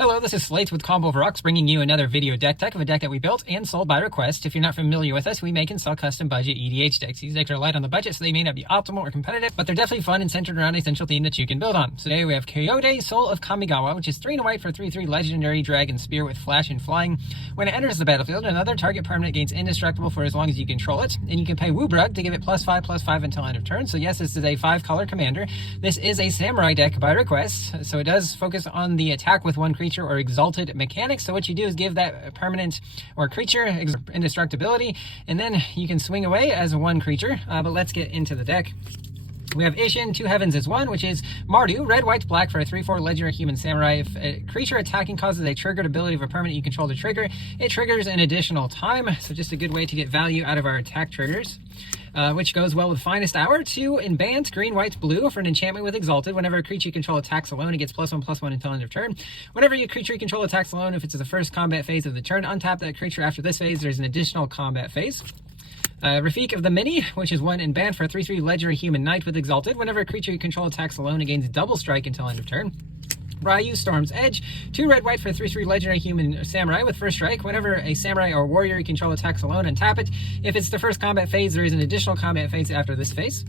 Hello, this is Slate with Combo of Rocks, bringing you another video deck tech of a deck that we built and sold by request. If you're not familiar with us, we make and sell custom budget EDH decks. These decks are light on the budget, so they may not be optimal or competitive, but they're definitely fun and centered around a central theme that you can build on. So today we have Kyodai, Soul of Kamigawa, which is 3 and a white for 3/3 legendary dragon spear with flash and flying. When it enters the battlefield, another target permanent gains indestructible for as long as you control it, and you can pay Woobrug to give it +5/+5 until end of turn. So yes, this is a 5-color commander. This is a samurai deck by request, so it does focus on the attack with one creature or exalted mechanics. So what you do is give that permanent or creature indestructibility, and then you can swing away as one creature. But let's get into the deck. We have Ishin, 2 heavens is 1, which is Mardu, red, white, black for a 3/4 legendary human samurai. If a creature attacking causes a triggered ability of a permanent you control to trigger, it triggers an additional time. So just a good way to get value out of our attack triggers. Which goes well with Finest Hour. 2 in Bant, green, white, blue for an enchantment with Exalted. Whenever a creature you control attacks alone, it gets +1/+1 until end of turn. Whenever your creature you control attacks alone, if it's the first combat phase of the turn, untap that creature after this phase. There's an additional combat phase. Rafik of the Mini, which is 1 in Bant for a 3/3 legendary human knight with Exalted. Whenever a creature you control attacks alone, it gains double strike until end of turn. Ryu, Storm's Edge, 2 red, white for 3/3 legendary human samurai with first strike. Whenever a samurai or warrior you control attacks alone, untap it. If it's the first combat phase, there is an additional combat phase after this phase.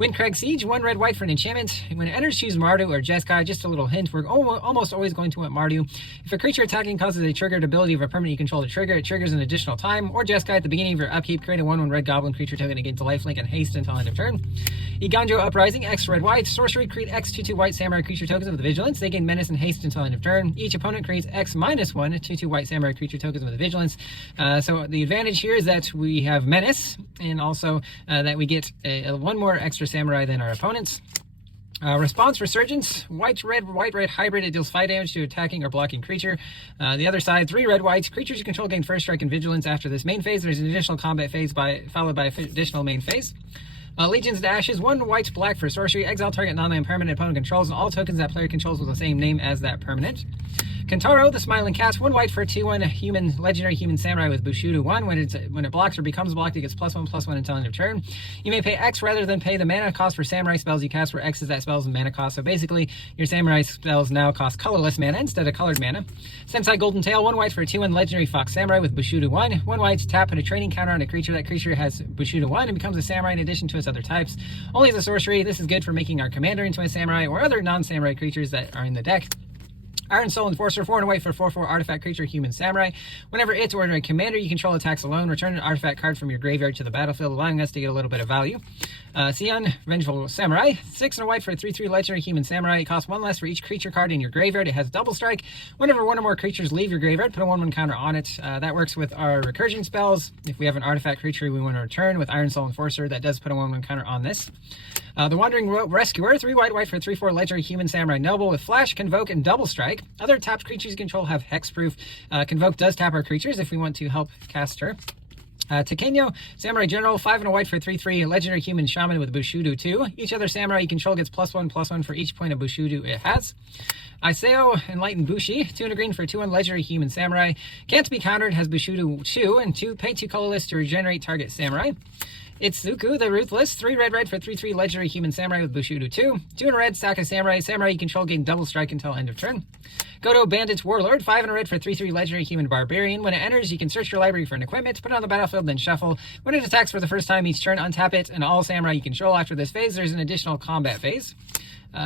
Windcrag Siege, 1 red, white for an enchantment. When it enters, choose Mardu or Jeskai. Just a little hint, we're almost always going to want Mardu. If a creature attacking causes a triggered ability of a permanent you control to trigger, it triggers an additional time. Or Jeskai at the beginning of your upkeep, create a 1/1 red goblin creature token against lifelink and haste until end of turn. Iganjo Uprising, X red, white. Sorcery, create X 2/2 white samurai creature tokens with vigilance. They gain menace and haste until end of turn. Each opponent creates X -1 2/2 white samurai creature tokens with vigilance. So the advantage here is that we have menace, and also that we get one more extra samurai than our opponents. Response Resurgence, white red hybrid. It deals 5 damage to attacking or blocking creature. The other side, 3 red whites. Creatures you control gain first strike and vigilance after this main phase. There's an additional combat phase followed by an additional main phase. Legions to Ashes, 1 white black for sorcery. Exile target non-land permanent opponent controls and all tokens that player controls with the same name as that permanent. Kentaro, the Smiling Cat, 1 white for a 2/1 legendary human samurai with Bushido 1. When it blocks or becomes blocked, it gets +1/+1 until end of turn. You may pay X rather than pay the mana cost for samurai spells you cast, where X is that spell's mana cost. So basically, your samurai spells now cost colorless mana instead of colored mana. Sensei Golden Tail, 1 white for a 2/1 legendary fox samurai with Bushido 1. 1 white to tap, put a training counter on a creature. That creature has Bushido 1 and becomes a samurai in addition to its other types. Only as a sorcery. This is good for making our commander into a samurai or other non-samurai creatures that are in the deck. Iron Soul Enforcer, 4 and a white for 4/4 artifact creature human samurai. Whenever it or a commander you control attacks alone, return an artifact card from your graveyard to the battlefield, allowing us to get a little bit of value. Sion, Vengeful Samurai, 6 and a white for a 3/3 legendary human samurai. It costs 1 less for each creature card in your graveyard. It has double strike. Whenever 1 or more creatures leave your graveyard, put a 1/1 counter on it. That works with our recursion spells. If we have an artifact creature we want to return with Iron Soul Enforcer, that does put a 1/1 counter on this. The Wandering Rescuer, 3 white for a 3/4 legendary human samurai noble with flash, convoke, and double strike. Other tapped creatures you control have hexproof. Convoke does tap our creatures if we want to help cast her. Tekenyo, Samurai General, 5 and a white for 3/3 legendary human shaman with Bushido 2. Each other samurai you control gets +1/+1 for each point of Bushido it has. Iseo, Enlightened Bushi, 2 and a green for a 2/1 legendary human samurai. Can't be countered, has Bushido 2, and pay 2 colorless to regenerate target samurai. Itsuku, the Ruthless, 3 red for 3/3 legendary human samurai with Bushido 2. 2 in red, stack of samurai. Samurai you control gain double strike until end of turn. Godo, Bandit Warlord, 5 and a red for 3/3 legendary human barbarian. When it enters, you can search your library for an equipment, put it on the battlefield, then shuffle. When it attacks for the first time each turn, untap it, and all samurai you control. After this phase, there's an additional combat phase.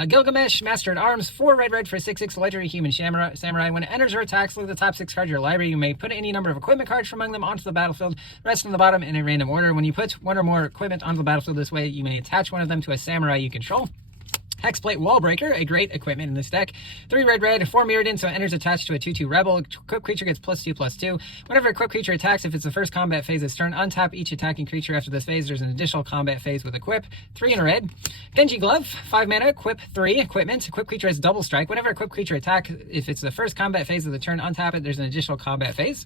Gilgamesh, Master at Arms, 4 red for 6/6 legendary human samurai. When it enters or attacks, look at the top 6 cards of your library. You may put any number of equipment cards from among them onto the battlefield, rest on the bottom in a random order. When you put 1 or more equipment onto the battlefield this way, you may attach 1 of them to a samurai you control. Hexplate Wallbreaker, a great equipment in this deck. 3 red, 4 mirrored in, so it enters attached to a 2/2 rebel. Equipped creature gets +2/+2. Whenever equipped creature attacks, if it's the first combat phase of its turn, untap each attacking creature after this phase. There's an additional combat phase with equip. 3 in a red. Genji Glove, 5 mana, equip 3, equipment. Equipped creature has double strike. Whenever equipped creature attacks, if it's the first combat phase of the turn, untap it. There's an additional combat phase.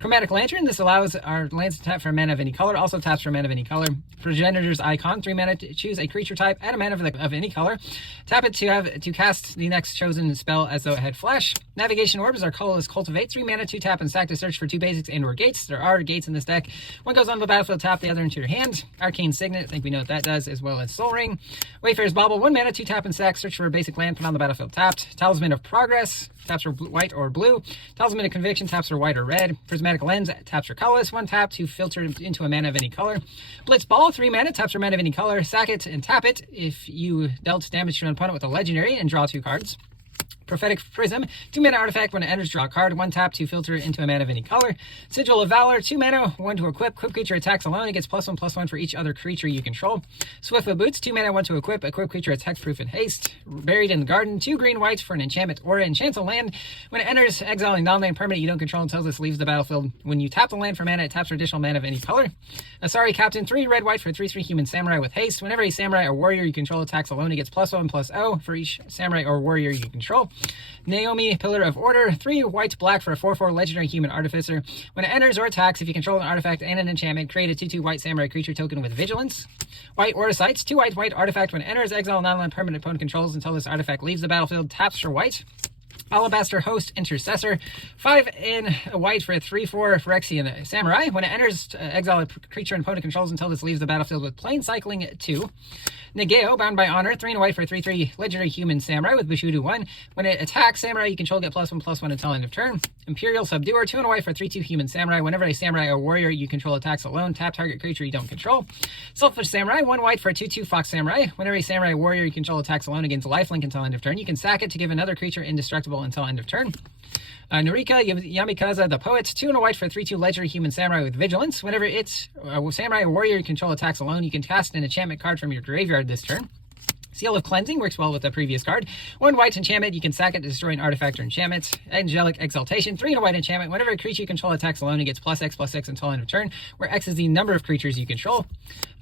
Chromatic Lantern, this allows our lands to tap for mana of any color. Also taps for mana of any color. Progenitor's Icon, 3 mana to choose a creature type. Add a mana of any color. Tap it to cast the next chosen spell as though it had flash. Navigation Orbs are colorless Cultivate, 3 mana, 2 tap and sack to search for 2 basics and or gates. There are gates in this deck. One goes on the battlefield, tap the other into your hand. Arcane Signet, I think we know what that does, as well as Soul Ring. Wayfarer's Bauble, 1 mana, 2 tap and sack, search for a basic land, put on the battlefield tapped. Talisman of Progress, taps for white or blue. Talisman of Conviction, taps for white or red. Prismatic Lens, taps for colorless. 1 tap to filter into a mana of any color. Blitz Ball, 3 mana, taps for mana of any color. Sack it and tap it if you dealt damage to an opponent with a legendary and draw 2 cards. Prophetic Prism, 2 mana artifact. When it enters, draw a card. 1 tap to filter into a mana of any color. Sigil of Valor, 2 mana, 1 to equip. Equip creature attacks alone. It gets +1/+1 for each other creature you control. Swift of Boots, 2 mana, 1 to equip. Equip creature attacks proof and haste. Buried in the Garden, 2 green whites for an enchantment aura. Enchants a land. When it enters, exiling non-land permanent you don't control until this leaves the battlefield. When you tap the land for mana, it taps for additional mana of any color. Asari Captain, 3 red white for 3/3 human samurai with haste. Whenever a samurai or warrior you control attacks alone, it gets +1/+0 for each samurai or warrior you control. Naomi, Pillar of Order, 3 white black for a 4/4 legendary human artificer. When it enters or attacks, if you control an artifact and an enchantment, create a 2/2 white samurai creature token with vigilance. White Orisites, 2 white artifact. When it enters, exile non-land permanent opponent controls until this artifact leaves the battlefield. Taps for white. Alabaster Host Intercessor, 5 in a white for a 3/4 Phyrexian Samurai. When it enters, exile a creature and opponent controls until this leaves the battlefield with Plane Cycling 2. Nageo, Bound by Honor, 3 in a white for a 3/3 legendary human samurai with Bushudu 1. When it attacks samurai you control, get +1/+1 until end of turn. Imperial Subduer, 2 in a white for 3/2 human samurai. Whenever a samurai or warrior you control attacks alone, tap target creature you don't control. Selfish Samurai, 1 white for a 2/2 Fox Samurai. Whenever a samurai or warrior you control attacks alone against lifelink until end of turn, you can sack it to give another creature indestructible until end of turn. Narika Yamikaza the Poet, 2 in a white for 3/2 legendary human samurai with vigilance. Whenever it's a samurai or warrior you control attacks alone, you can cast an enchantment card from your graveyard this turn. Seal of Cleansing works well with the previous card. 1 white enchantment, you can sack it to destroy an artifact or enchantment. Angelic Exaltation, 3 in a white enchantment. Whenever a creature you control attacks alone, it gets +X/+X until end of turn, where X is the number of creatures you control.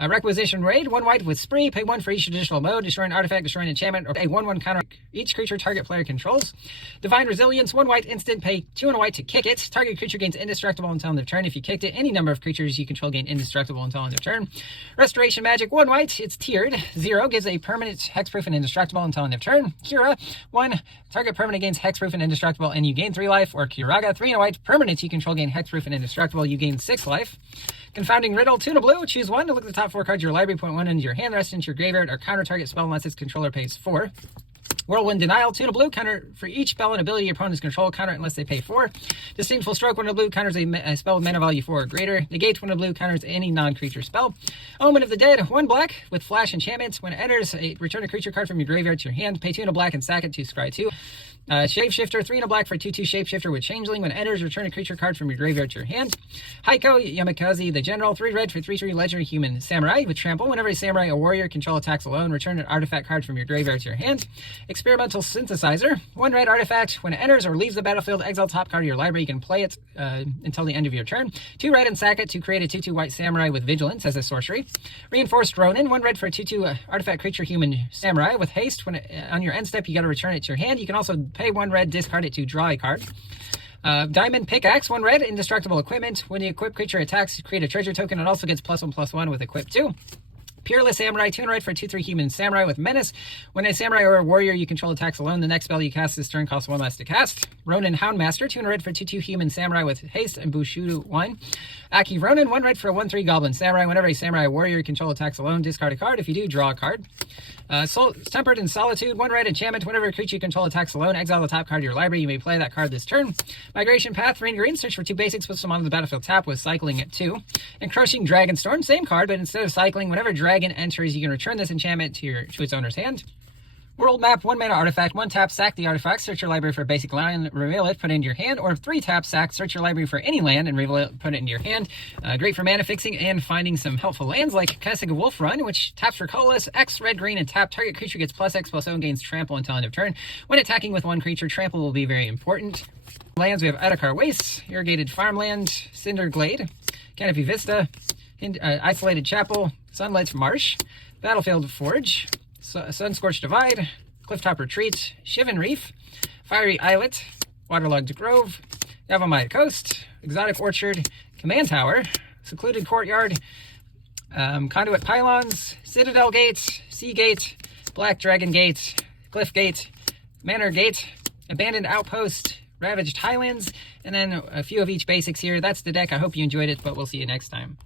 Requisition Raid, 1 white with Spree, pay 1 for each additional mode, destroy an artifact, destroy an enchantment, or pay 1/1 counter each creature target player controls. Divine Resilience, 1 white instant, pay 2 in a white to kick it. Target creature gains indestructible until end of turn. If you kicked it, any number of creatures you control gain indestructible until end of turn. Restoration Magic, 1 white, it's tiered. 0 gives a permanent hexproof and indestructible until end of turn. Kira, 1, target permanent gains hexproof and indestructible and you gain 3 life. Or Kiraga, 3 in a white, permanents you control gain hexproof and indestructible, you gain 6 life. Confounding Riddle, 2 in a blue, choose 1 to look at the top 4 cards of your library, point 1 into your hand, the rest into your graveyard, or counter target spell unless its controller pays 4. Whirlwind Denial, 2 in a blue, counter for each spell and ability your opponents control, counter it unless they pay 4. Disdainful Stroke, 1 in a blue, counters a spell with mana value 4 or greater. Negate, 1 in a blue, counters any non-creature spell. Omen of the Dead, 1 black with flash enchantments. When it enters, return a creature card from your graveyard to your hand, pay 2 in a black and sack it to scry 2. Shapeshifter, 3 in a black for 2/2 Shapeshifter with Changeling. When it enters, return a creature card from your graveyard to your hand. Heiko Yamikaze the General, 3 red for 3/3 legendary human samurai with Trample. Whenever a samurai or warrior control attacks alone, return an artifact card from your graveyard to your hand. Experimental Synthesizer, 1 red artifact. When it enters or leaves the battlefield, exile top card of your library. You can play it until the end of your turn. 2 red and sack it to create a 2/2 white samurai with Vigilance as a sorcery. Reinforced Ronin, 1 red for a 2/2 artifact creature human samurai with haste. When on your end step, you got to return it to your hand. You can also pay 1 red, discard it to draw a card. Diamond Pickaxe, 1 red, indestructible equipment. When the equipped creature attacks, create a treasure token. It also gets +1/+1 with equip 2. Peerless Samurai, 2 in red for 2/3 human samurai with menace. When a samurai or a warrior you control attacks alone, the next spell you cast this turn costs 1 less to cast. Ronin Houndmaster, 2 in red for 2/2 human samurai with haste and Bushudu 1. Aki Ronin, 1 red for a 1/3 goblin samurai. Whenever a samurai or warrior you control attacks alone, discard a card. If you do, draw a card. Tempered in Solitude, 1 red enchantment. Whenever a creature you control attacks alone, exile the top card of your library. You may play that card this turn. Migration Path, 3 and green. Search for 2 basics, put them on the battlefield tap with cycling at 2. Encroaching Dragonstorm, same card, but instead of cycling, whenever dragon enters, you can return this enchantment to its owner's hand. World Map, 1 mana artifact, 1 tap, sack the artifact, search your library for a basic land, reveal it, put it into your hand, or 3 tap, sack, search your library for any land and reveal it, put it into your hand. Great for mana fixing and finding some helpful lands like Kessiga Wolf Run, which taps for colorless, X, red, green, and tap. Target creature gets +X/+0 and gains trample until end of turn. When attacking with 1 creature, trample will be very important. Lands, we have Edakar Wastes, Irrigated Farmland, Cinder Glade, Canopy Vista, Isolated Chapel, Sunlit Marsh, Battlefield Forge, Sunscorched Divide, Clifftop Retreat, Shivan Reef, Fiery Islet, Waterlogged Grove, Yavimaya Coast, Exotic Orchard, Command Tower, Secluded Courtyard, Conduit Pylons, Citadel Gate, Sea Gate, Black Dragon Gate, Cliff Gate, Manor Gate, Abandoned Outpost, Ravaged Highlands, and then a few of each basics here. That's the deck. I hope you enjoyed it, but we'll see you next time.